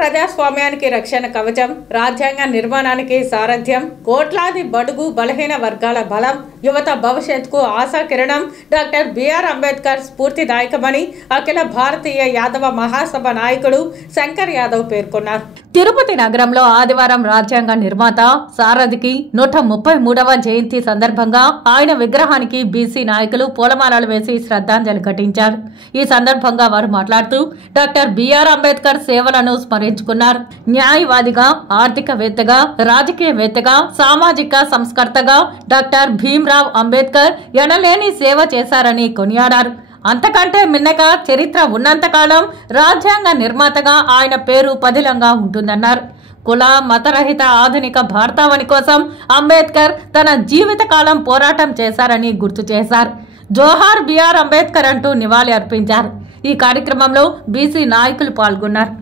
ప్రజాస్వామ్యానికి రక్షణ కవచం, రాజ్యాంగ నిర్మాణానికి సారథ్యం, కోట్లాది బడుగు బలహీన వర్గాల బలం, యువత భవిష్యత్తుకు ఆశా కిరణం డాక్టర్ బిఆర్ అంబేద్కర్ స్ఫూర్తిదాయకమని అఖిల భారతీయ యాదవ మహాసభ నాయకుడు శంకర్ యాదవ్ పేర్కొన్నారు. తిరుపతి నగరంలో ఆదివారం రాజ్యాంగ నిర్మాత సారథికి 133వ జయంతి సందర్భంగా ఆయన విగ్రహానికి బీసీ నాయకులు పూలమాలలు వేసి శ్రద్ధాంజలి ఘటించారు. ఈ సందర్భంగా వారు మాట్లాడుతూ డాక్టర్ బిఆర్ అంబేద్కర్ సేవలను స్మరించుకున్నారు. న్యాయవాదిగా, ఆర్థికవేత్తగా, రాజకీయవేత్తగా, సామాజిక సంస్కర్తగా డాక్టర్ భీమ్రావ్ అంబేద్కర్ ఎనలేని సేవ చేశారని కొనియాడారు. అంతకంటే మిన్నగా చరిత్ర ఉన్నంతకాలం రాజ్యాంగ నిర్మాతగా ఆయన పేరు పదిలంగా ఉంటుందన్నారు. కుల మతరహిత ఆధునిక భారతావని కోసం అంబేద్కర్ తన జీవితకాలం పోరాటం చేశారని గుర్తు చేశారు. జోహార్ బిఆర్ అంబేద్కర్ అంటూ నివాళి అర్పించారు. ఈ కార్యక్రమంలో బీసీ నాయకులు పాల్గొన్నారు.